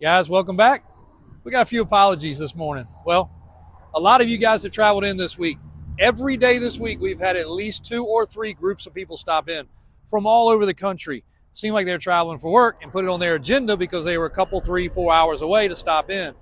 Guys, welcome back. We got a few apologies this morning. Well, a lot of you guys have traveled in this week. Every day this week, we've had at least 2 or 3 groups of people stop in from all over the country. It seemed like they're traveling for work and put it on their agenda because they were a couple, 3, 4 hours away to stop in,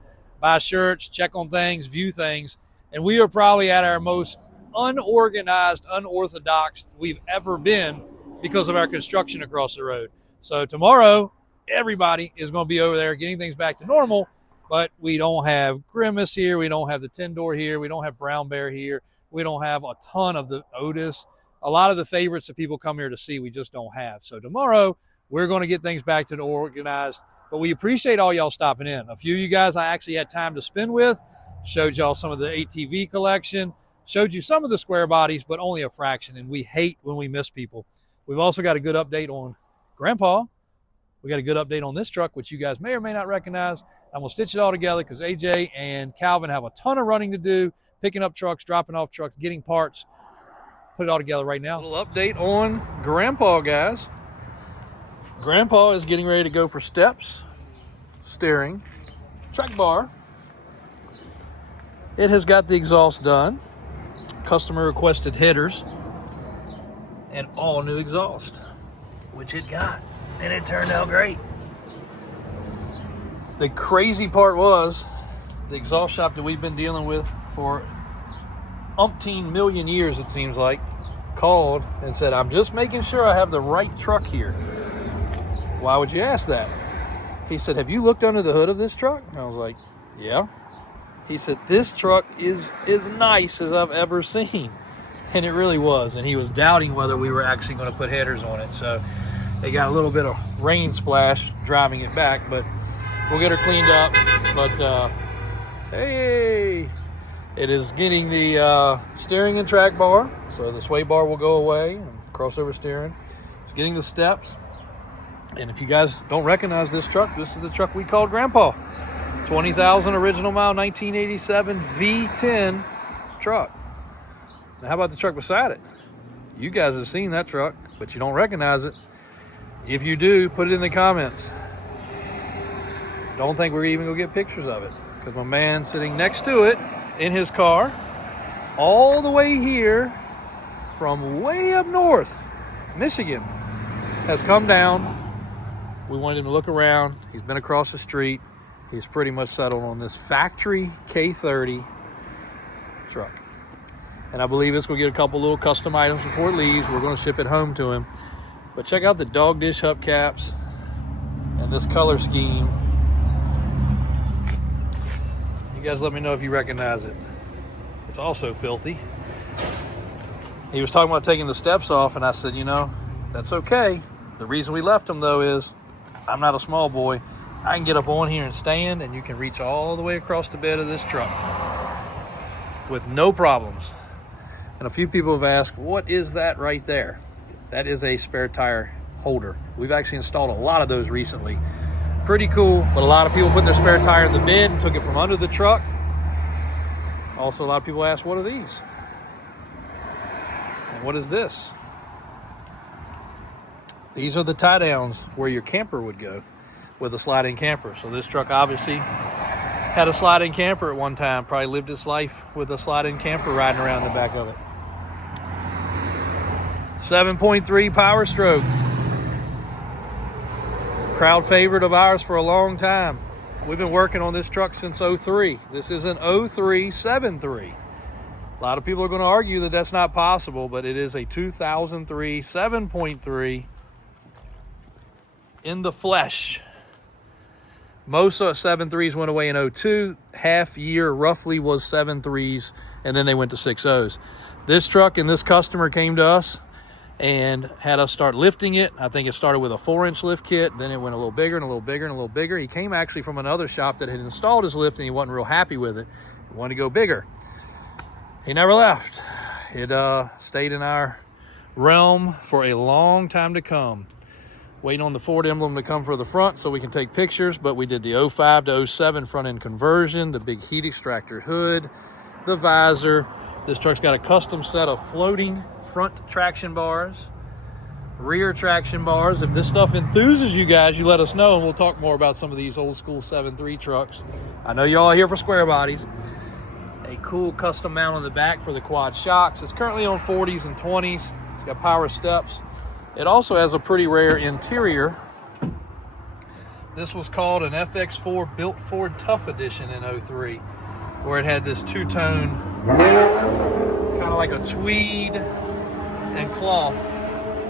buy shirts, check on things, view things. And we are probably at our most unorganized, unorthodox we've ever been because of our construction across the road. So tomorrow, everybody is going to be over there getting things back to normal, but we don't have Grimace here. We don't have the 10-door here. We don't have Brown Bear here. We don't have a ton of the Otis. A lot of the favorites that people come here to see, we just don't have. So tomorrow, we're going to get things back to the organized, but we appreciate all y'all stopping in. A few of you guys I actually had time to spend with, showed y'all some of the ATV collection, showed you some of the square bodies, but only a fraction, and we hate when we miss people. We've also got a good update on Grandpa. We got a good update on this truck, which you guys may or may not recognize. I'm going to stitch it all together because AJ and Calvin have a ton of running to do, picking up trucks, dropping off trucks, getting parts. Put it all together right now. A little update on Grandpa, guys. Grandpa is getting ready to go for steps, steering, track bar. It has got the exhaust done, customer requested headers, and all new exhaust, which it got. And it turned out great. The crazy part was the exhaust shop that we've been dealing with for umpteen million years, it seems like, called and said, I'm just making sure I have the right truck here. Why would you ask that? He said, have you looked under the hood of this truck? And I was like, yeah. He said, this truck is as nice as I've ever seen. And it really was. And he was doubting whether we were actually going to put headers on it. So they got a little bit of rain splash driving it back, but we'll get her cleaned up. But hey, it is getting the steering and track bar, so the sway bar will go away and crossover steering. It's getting the steps. And if you guys don't recognize this truck, this is the truck we called Grandpa. 20,000 original mile, 1987 V10 truck. Now, how about the truck beside it? You guys have seen that truck, but you don't recognize it. If you do, put it in the comments. Don't think we're even gonna get pictures of it because my man sitting next to it in his car all the way here from way up north, Michigan, has come down. We wanted him to look around. He's been across the street. He's pretty much settled on this factory K30 truck. And I believe it's gonna get a couple little custom items before it leaves. We're gonna ship it home to him. But check out the dog dish hubcaps and this color scheme. You guys let me know if you recognize it. It's also filthy. He was talking about taking the steps off, and I said, you know, that's okay. The reason we left them, though, is I'm not a small boy. I can get up on here and stand, and you can reach all the way across the bed of this truck with no problems. And a few people have asked, what is that right there? That is a spare tire holder. We've actually installed a lot of those recently. Pretty cool, but a lot of people put their spare tire in the bed and took it from under the truck. Also, a lot of people ask, what are these? And what is this? These are the tie downs where your camper would go with a sliding camper. So this truck obviously had a sliding camper at one time, probably lived its life with a sliding camper riding around the back of it. 7.3 power stroke. Crowd favorite of ours for a long time. We've been working on this truck since 03. This is an 03 7.3. A lot of people are going to argue that that's not possible, but it is a 2003 7.3 in the flesh. Most 7.3s went away in 02. Half year roughly was 7.3s, and then they went to 6.0s. This truck and this customer came to us and had us start lifting it. I think it started with a 4-inch lift kit. Then it went a little bigger and a little bigger and a little bigger. He came actually from another shop that had installed his lift and he wasn't real happy with it. He wanted to go bigger. He never left. It stayed in our realm for a long time to come. Waiting on the Ford emblem to come for the front so we can take pictures, but we did the 05 to 07 front end conversion, the big heat extractor hood, the visor. This truck's got a custom set of floating front traction bars rear traction bars. If this stuff enthuses you guys, you let us know, and we'll talk more about some of these old school 7.3 trucks. I know y'all are here for square bodies. A cool custom mount on the back for the quad shocks. It's currently on 40s and 20s. It's got power steps. It also has a pretty rare interior. This was called an FX4 Built Ford Tough Edition in 03, where it had this two-tone, kind of like a tweed and cloth.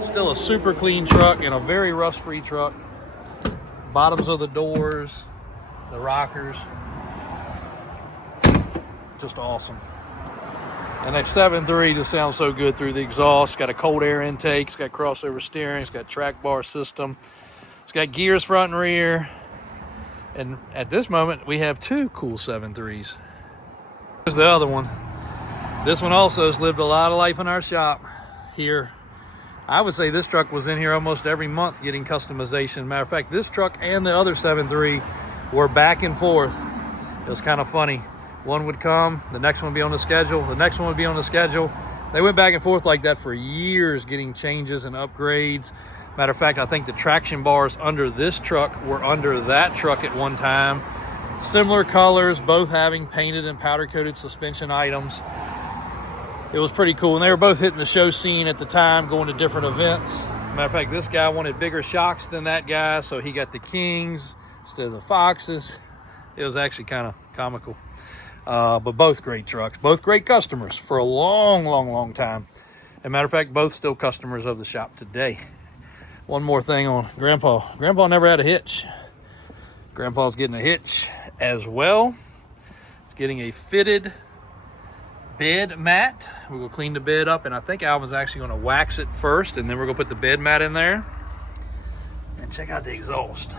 Still a super clean truck and a very rust-free truck. Bottoms of the doors, the rockers, just awesome. And that 7.3 just sounds so good through the exhaust. It's got a cold air intake. It's got crossover steering. It's got track bar system. It's got gears front and rear. And at this moment, we have two cool 7.3s. Here's the other one. This one also has lived a lot of life in our shop here. I would say this truck was in here almost every month getting customization. Matter of fact, this truck and the other 7.3 were back and forth. It was kind of funny. One would come, the next one would be on the schedule, the next one would be on the schedule. They went back and forth like that for years, getting changes and upgrades. Matter of fact, I think the traction bars under this truck were under that truck at one time. Similar colors, both having painted and powder-coated suspension items. It was pretty cool, and they were both hitting the show scene at the time, going to different events. Matter of fact, this guy wanted bigger shocks than that guy, so he got the Kings instead of the Foxes. It was actually kind of comical. But both great trucks, both great customers for a long, long, long time. As a matter of fact, both still customers of the shop today. One more thing on Grandpa. Grandpa never had a hitch. Grandpa's getting a hitch as well. It's getting a fitted bed mat. We're gonna clean the bed up, and I think Alvin's actually gonna wax it first, and then we're gonna put the bed mat in there. And check out the exhaust.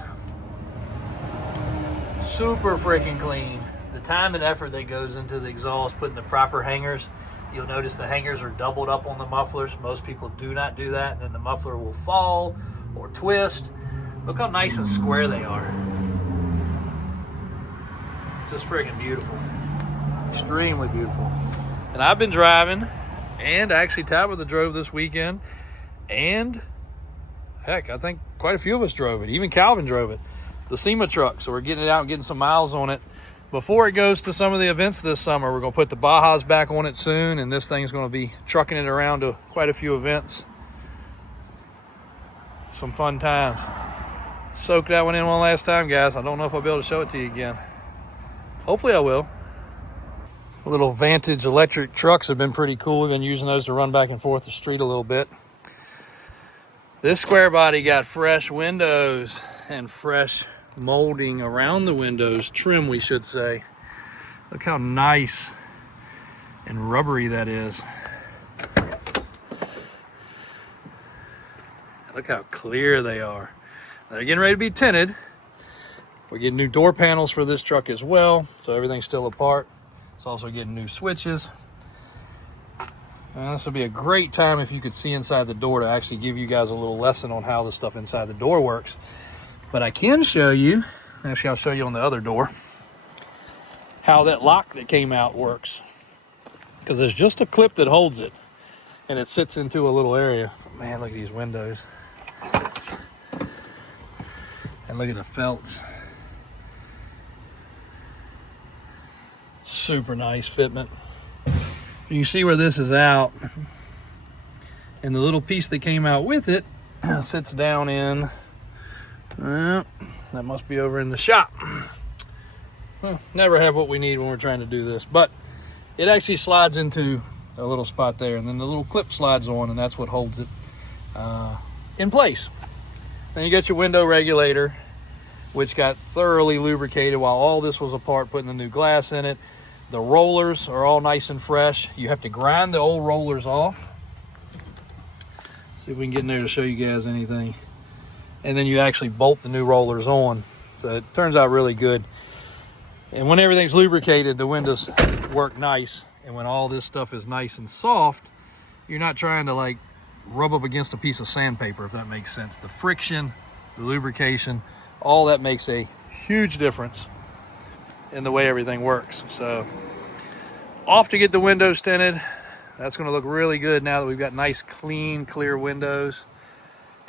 Super freaking clean. The time and effort that goes into the exhaust, putting the proper hangers. You'll notice the hangers are doubled up on the mufflers. Most people do not do that, and then the muffler will fall or twist. Look how nice and square they are. Just freaking beautiful. Extremely beautiful. And I've been driving, and actually Tabitha drove this weekend, and heck, I think quite a few of us drove it. Even Calvin drove it. The SEMA truck, so we're getting it out and getting some miles on it. Before it goes to some of the events this summer, we're going to put the Bajas back on it soon, and this thing's going to be trucking it around to quite a few events. Some fun times. Soaked that one in one last time, guys. I don't know if I'll be able to show it to you again. Hopefully I will. Little Vantage electric trucks have been pretty cool. We've been using those to run back and forth the street a little bit. This square body got fresh windows and fresh molding around the windows, trim we should say. Look how nice and rubbery that is. Look how clear they are. They're getting ready to be tinted. We're getting new door panels for this truck as well, so everything's still apart. It's also getting new switches. And this would be a great time if you could see inside the door to actually give you guys a little lesson on how the stuff inside the door works. But I can show you, actually I'll show you on the other door, how that lock that came out works. Because there's just a clip that holds it, and it sits into a little area. Man, look at these windows. And look at the felts. Super nice fitment. You can see where this is out, and the little piece that came out with it sits down in, that must be over in the shop. Well, never have what we need when we're trying to do this, but it actually slides into a little spot there, and then the little clip slides on, and that's what holds it in place. Then you got your window regulator, which got thoroughly lubricated while all this was apart, putting the new glass in it. The rollers are all nice and fresh. You have to grind the old rollers off. See if we can get in there to show you guys anything. And then you actually bolt the new rollers on. So it turns out really good. And when everything's lubricated, the windows work nice. And when all this stuff is nice and soft, you're not trying to like rub up against a piece of sandpaper, if that makes sense. The friction, the lubrication, all that makes a huge difference in the way everything works. So off to get the windows tinted. That's going to look really good now that we've got nice, clean, clear windows.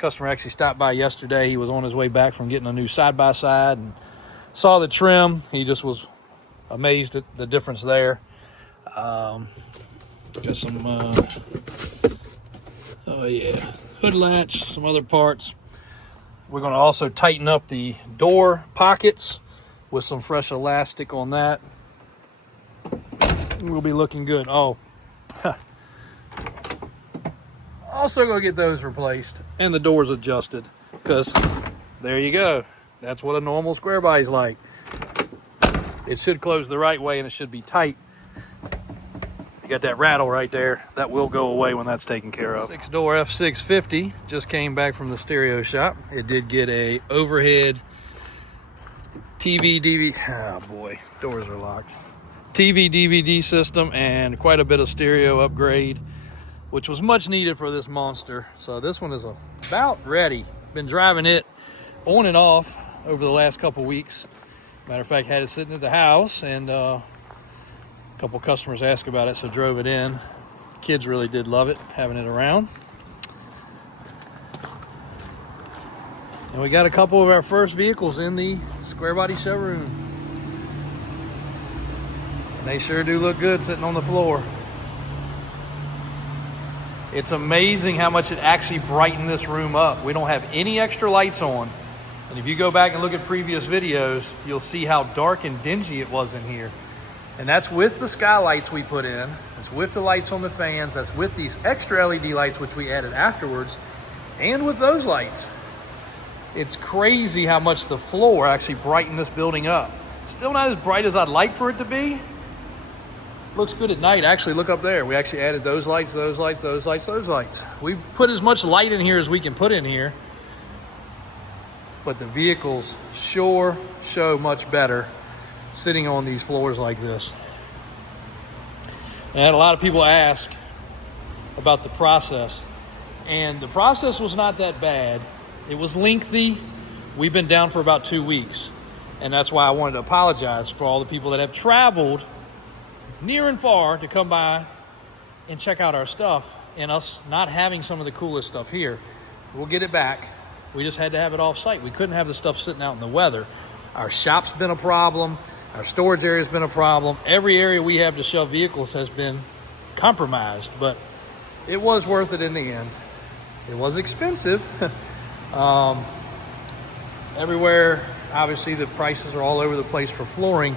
Customer actually stopped by yesterday. He was on his way back from getting a new side-by-side and saw the trim. He just was amazed at the difference there. Got some, oh yeah, hood latch, some other parts. We're going to also tighten up the door pockets with some fresh elastic on that. We'll be looking good. Oh, also going to get those replaced and the doors adjusted, because there you go. That's what a normal square body's like. It should close the right way and it should be tight. You got that rattle right there. That will go away when that's taken care of. 6-door F650 just came back from the stereo shop. It did get a overhead TV DVD. Oh boy, doors are locked. TV DVD system and quite a bit of stereo upgrade, which was much needed for this monster. So this one is about ready. Been driving it on and off over the last couple weeks. Matter of fact, had it sitting at the house, and a couple customers asked about it, so drove it in. Kids really did love it, having it around. And we got a couple of our first vehicles in the Square Body showroom. And they sure do look good sitting on the floor. It's amazing how much it actually brightened this room up. We don't have any extra lights on. And if you go back and look at previous videos, you'll see how dark and dingy it was in here. And that's with the skylights we put in. That's with the lights on the fans. That's with these extra LED lights, which we added afterwards. And with those lights. It's crazy how much the floor actually brightened this building up. It's still not as bright as I'd like for it to be. Looks good at night. Actually, look up there. We actually added those lights, those lights, those lights, those lights. We've put as much light in here as we can put in here. But the vehicles sure show much better sitting on these floors like this. And I had a lot of people ask about the process. And the process was not that bad. It was lengthy. We've been down for about 2 weeks. And that's why I wanted to apologize for all the people that have traveled near and far to come by and check out our stuff, and us not having some of the coolest stuff here. We'll get it back. We just had to have it off site. We couldn't have the stuff sitting out in the weather. Our shop's been a problem. Our storage area's been a problem. Every area we have to shove vehicles has been compromised, but it was worth it in the end. It was expensive. Everywhere, obviously the prices are all over the place for flooring,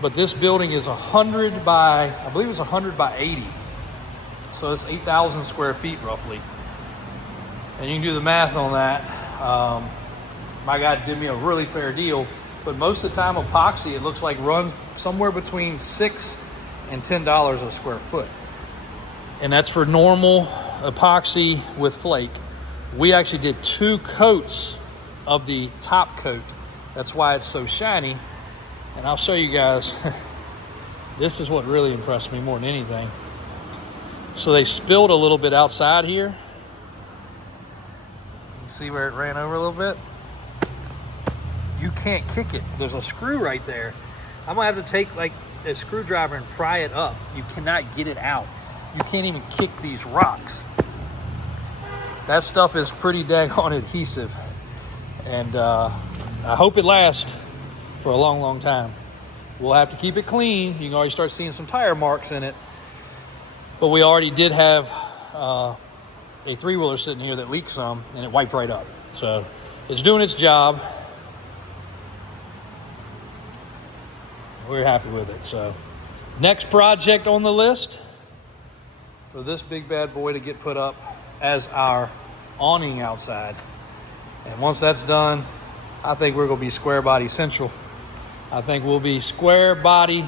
but this building is 100 by, I believe it's 100 by 80. So it's 8,000 square feet roughly. And you can do the math on that. My guy did me a really fair deal, but most of the time epoxy, it looks like runs somewhere between $6 and $10 a square foot. And that's for normal epoxy with flake. We actually did 2 coats of the top coat. That's why it's so shiny. And I'll show you guys. This is what really impressed me more than anything. So they spilled a little bit outside here. You see where it ran over a little bit? You can't kick it. There's a screw right there. I'm gonna have to take like a screwdriver and pry it up. You cannot get it out. You can't even kick these rocks. That stuff is pretty daggone adhesive. And I hope it lasts for a long, long time. We'll have to keep it clean. You can already start seeing some tire marks in it. But we already did have a 3-wheeler sitting here that leaked some, and it wiped right up. So it's doing its job. We're happy with it. So next project on the list for this big bad boy to get put up as our awning outside. And once that's done, I think we're going to be Square Body Central. I think we'll be Square Body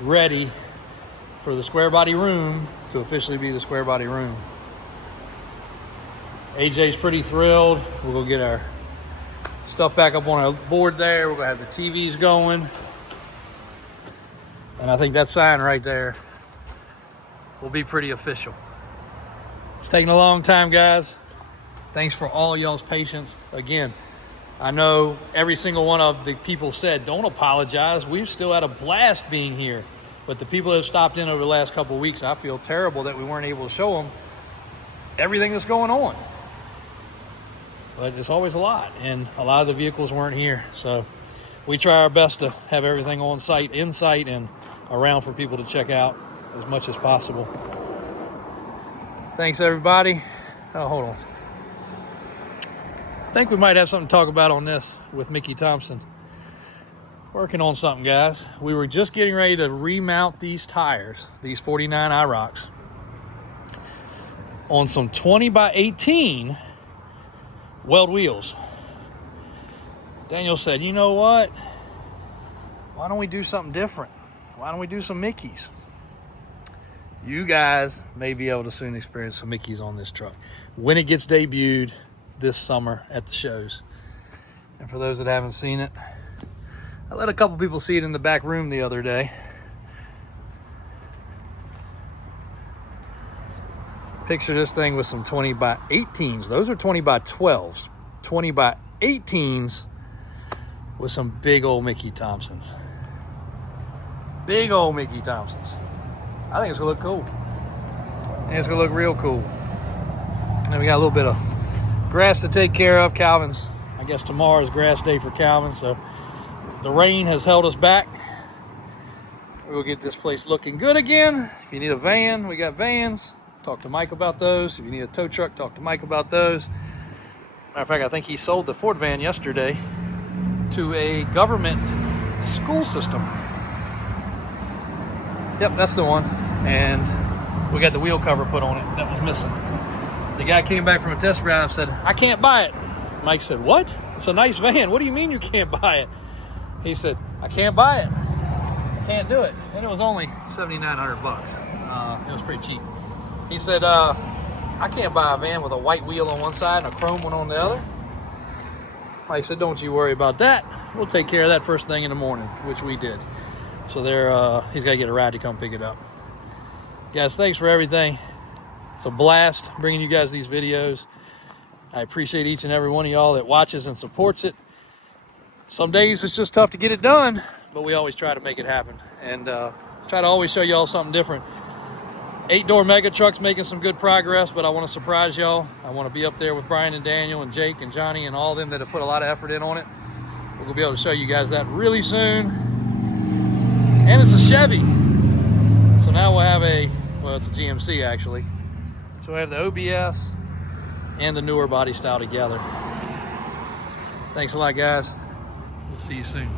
ready for the Square Body room to officially be the Square Body room. AJ's pretty thrilled. We'll go get our stuff back up on our board there. We're going to have the TVs going. And I think that sign right there will be pretty official. It's taking a long time, guys. Thanks for all y'all's patience. Again, I know every single one of the people said, don't apologize. We've still had a blast being here. But the people that have stopped in over the last couple of weeks, I feel terrible that we weren't able to show them everything that's going on. but it's always a lot, and a lot of the vehicles weren't here. So we try our best to have everything on site, in sight, and around for people to check out as much as possible. Thanks, everybody. Oh, hold on. I think we might have something to talk about on this with Mickey Thompson. Working on something, guys. We were just getting ready to remount these tires, these 49 IROCs, on some 20x18 weld wheels. Daniel said, you know what? Why don't we do something different? Why don't we do some Mickeys? You guys may be able to soon experience some Mickeys on this truck when it gets debuted this summer at the shows. And for those that haven't seen it, I let a couple people see it in the back room the other day. Picture this thing with some 20x18s. Those are 20x12s. 20x18s with some big old Mickey Thompsons. Big old Mickey Thompsons. I think it's gonna look cool. I think it's gonna look real cool. And we got a little bit of grass to take care of. Calvin's, I guess tomorrow is grass day for Calvin, so the rain has held us back. We'll get this place looking good again. If you need a van, we got vans. Talk to Mike about those. If you need a tow truck, talk to Mike about those. Matter of fact, I think he sold the Ford van yesterday to a government school system. Yep, that's the one. And we got the wheel cover put on it. That was missing. The guy came back from a test drive and said, I can't buy it. Mike said, what? It's a nice van. What do you mean you can't buy it? He said, I can't buy it. I can't do it. And it was only $7,900. It was pretty cheap. He said, I can't buy a van with a white wheel on one side and a chrome one on the other. Mike said, don't you worry about that. We'll take care of that first thing in the morning, which we did. So he's got to get a ride to come pick it up. Guys, thanks for everything. It's a blast bringing you guys these videos. I appreciate each and every one of y'all that watches and supports it. Some days it's just tough to get it done, but we always try to make it happen and try to always show y'all something different. 8-door mega trucks making some good progress, but I want to surprise y'all. I want to be up there with Brian and Daniel and Jake and Johnny and all of them that have put a lot of effort in on it. We're going to be able to show you guys that really soon. And it's a Chevy. So now we'll have it's a GMC actually. So we have the OBS and the newer body style together. Thanks a lot, guys. We'll see you soon.